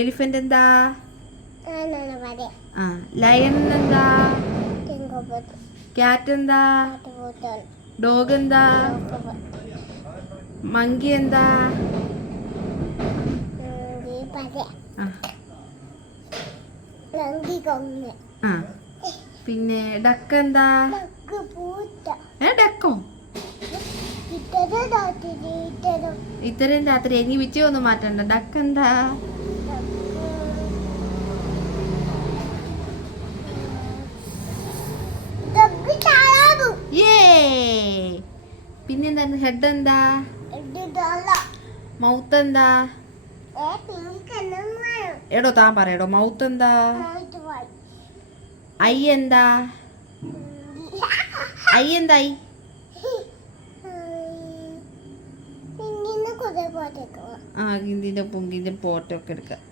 Elephant എന്താ? ആ lion എന്താ? ക്യാറ്റ് എന്താ? ഡോഗ് എന്താ? മങ്കി എന്താ? ആ പിന്നെ ഡക്ക് എന്താ? ഡക്കോ? ഇത്രയും രാത്രി ഇനി വിച്ചയൊന്നും മാറ്റണ്ട. ഡക്ക് എന്താ? പിന്നെന്താ? ഹെഡ് എന്താ? മൗത്ത് എന്താ? എടോ താൻ പറയടോ. മൗത്ത് എന്താ? ഐ എന്താ? ഐ എന്താ? ആ ഇതിന്റെ പൊങ്കിന്റെ ഫോട്ടോ ഒക്കെ എടുക്കാം.